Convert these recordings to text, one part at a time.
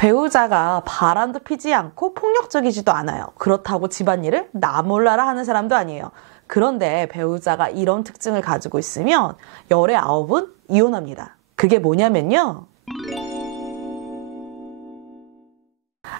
배우자가 바람도 피지 않고 폭력적이지도 않아요. 그렇다고 집안일을 나 몰라라 하는 사람도 아니에요. 그런데 배우자가 이런 특징을 가지고 있으면 열의 9은 이혼합니다. 그게 뭐냐면요.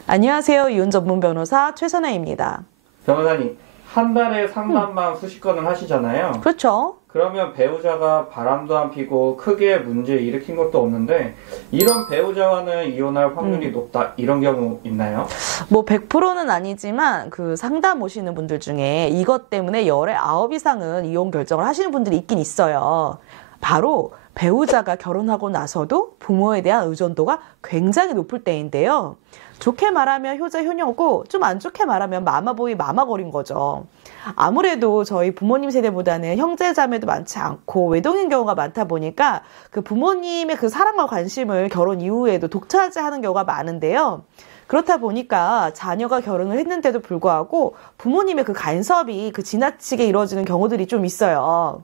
안녕하세요. 이혼 전문 변호사 최선아입니다. 변호사님, 한 달에 상담만 수십 건을 하시잖아요. 그렇죠. 그러면 배우자가 바람도 안 피고 크게 문제 일으킨 것도 없는데 이런 배우자와는 이혼할 확률이 높다, 이런 경우 있나요? 뭐 100%는 아니지만 그 상담 오시는 분들 중에 이것 때문에 열의 9 이상은 이혼 결정을 하시는 분들이 있긴 있어요. 바로 배우자가 결혼하고 나서도 부모에 대한 의존도가 굉장히 높을 때인데요. 좋게 말하면 효자 효녀고 좀 안 좋게 말하면 마마보이 마마걸인 거죠. 아무래도 저희 부모님 세대보다는 형제 자매도 많지 않고 외동인 경우가 많다 보니까 그 부모님의 그 사랑과 관심을 결혼 이후에도 독차지하는 경우가 많은데요. 그렇다 보니까 자녀가 결혼을 했는데도 불구하고 부모님의 그 간섭이 지나치게 이루어지는 경우들이 좀 있어요.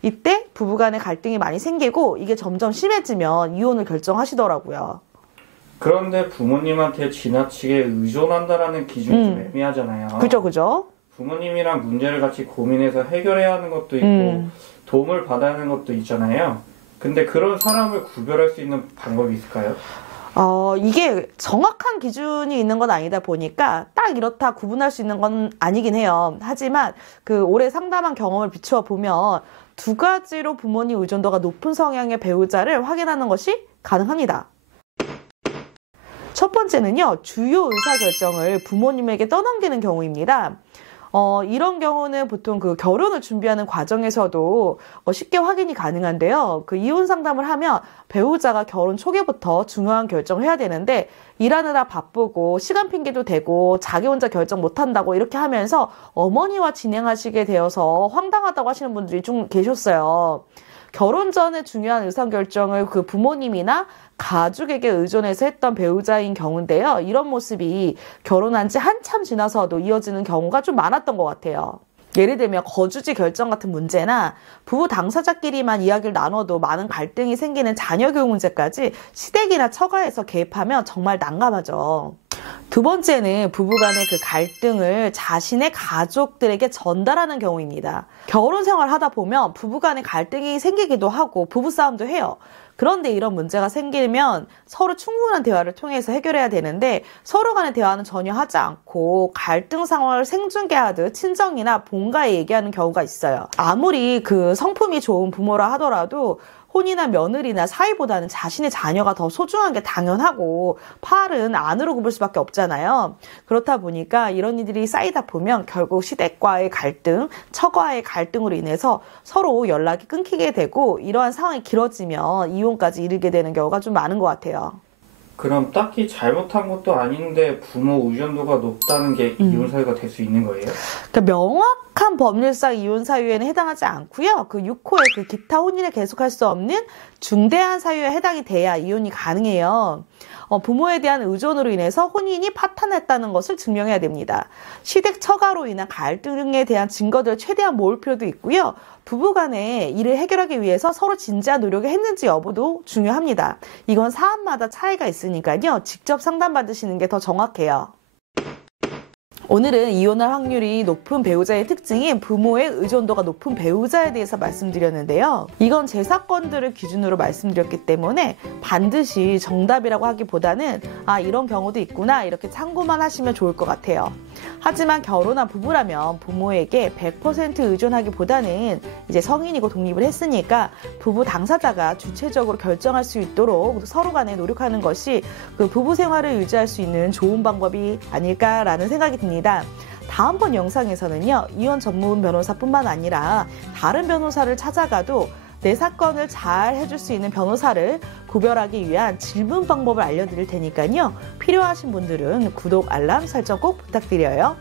이때 부부간의 갈등이 많이 생기고 이게 점점 심해지면 이혼을 결정하시더라고요. 그런데 부모님한테 지나치게 의존한다라는 기준이 좀 애매하잖아요. 그죠. 부모님이랑 문제를 같이 고민해서 해결해야 하는 것도 있고 도움을 받아야 하는 것도 있잖아요. 근데 그런 사람을 구별할 수 있는 방법이 있을까요? 이게 정확한 기준이 있는 건 아니다 보니까 딱 이렇다 구분할 수 있는 건 아니긴 해요. 하지만 그 오래 상담한 경험을 비추어 보면 두 가지로 부모님 의존도가 높은 성향의 배우자를 확인하는 것이 가능합니다. 첫 번째는요, 주요 의사결정을 부모님에게 떠넘기는 경우입니다. 이런 경우는 보통 그 결혼을 준비하는 과정에서도 쉽게 확인이 가능한데요. 그 이혼 상담을 하면 배우자가 결혼 초기부터 중요한 결정을 해야 되는데 일하느라 바쁘고 시간 핑계도 대고 자기 혼자 결정 못한다고 이렇게 하면서 어머니와 진행하시게 되어서 황당하다고 하시는 분들이 좀 계셨어요. 결혼 전에 중요한 의사결정을 그 부모님이나 가족에게 의존해서 했던 배우자인 경우인데요. 이런 모습이 결혼한 지 한참 지나서도 이어지는 경우가 좀 많았던 것 같아요. 예를 들면 거주지 결정 같은 문제나 부부 당사자끼리만 이야기를 나눠도 많은 갈등이 생기는 자녀 교육 문제까지 시댁이나 처가에서 개입하면 정말 난감하죠. 두 번째는 부부간의 그 갈등을 자신의 가족들에게 전달하는 경우입니다. 결혼 생활을 하다 보면 부부간의 갈등이 생기기도 하고 부부싸움도 해요. 그런데 이런 문제가 생기면 서로 충분한 대화를 통해서 해결해야 되는데 서로 간의 대화는 전혀 하지 않고 갈등 상황을 생중계하듯 친정이나 본가에 얘기하는 경우가 있어요. 아무리 그 성품이 좋은 부모라 하더라도 혼이나 며느리나 사위보다는 자신의 자녀가 더 소중한 게 당연하고 팔은 안으로 굽을 수밖에 없잖아요. 그렇다 보니까 이런 일들이 쌓이다 보면 결국 시댁과의 갈등, 처가의 갈등으로 인해서 서로 연락이 끊기게 되고 이러한 상황이 길어지면 이혼까지 이르게 되는 경우가 좀 많은 것 같아요. 그럼 딱히 잘못한 것도 아닌데 부모 의존도가 높다는 게 이혼 사유가 될 수 있는 거예요? 그러니까 명확한 법률상 이혼 사유에는 해당하지 않고요. 그 6호의 그 기타 혼인을 계속할 수 없는 중대한 사유에 해당이 돼야 이혼이 가능해요. 부모에 대한 의존으로 인해서 혼인이 파탄했다는 것을 증명해야 됩니다. 시댁 처가로 인한 갈등에 대한 증거들을 최대한 모을 필요도 있고요. 부부간에 이를 해결하기 위해서 서로 진지한 노력을 했는지 여부도 중요합니다. 이건 사안마다 차이가 있으니까요. 직접 상담받으시는 게 더 정확해요. 오늘은 이혼할 확률이 높은 배우자의 특징인 부모의 의존도가 높은 배우자에 대해서 말씀드렸는데요. 이건 제 사건들을 기준으로 말씀드렸기 때문에 반드시 정답이라고 하기보다는 이런 경우도 있구나 이렇게 참고만 하시면 좋을 것 같아요. 하지만 결혼한 부부라면 부모에게 100% 의존하기보다는 이제 성인이고 독립을 했으니까 부부 당사자가 주체적으로 결정할 수 있도록 서로 간에 노력하는 것이 그 부부 생활을 유지할 수 있는 좋은 방법이 아닐까라는 생각이 듭니다. 다음번 영상에서는요, 이혼 전문 변호사뿐만 아니라 다른 변호사를 찾아가도 내 사건을 잘 해줄 수 있는 변호사를 구별하기 위한 질문 방법을 알려드릴 테니까요. 필요하신 분들은 구독, 알람 설정 꼭 부탁드려요.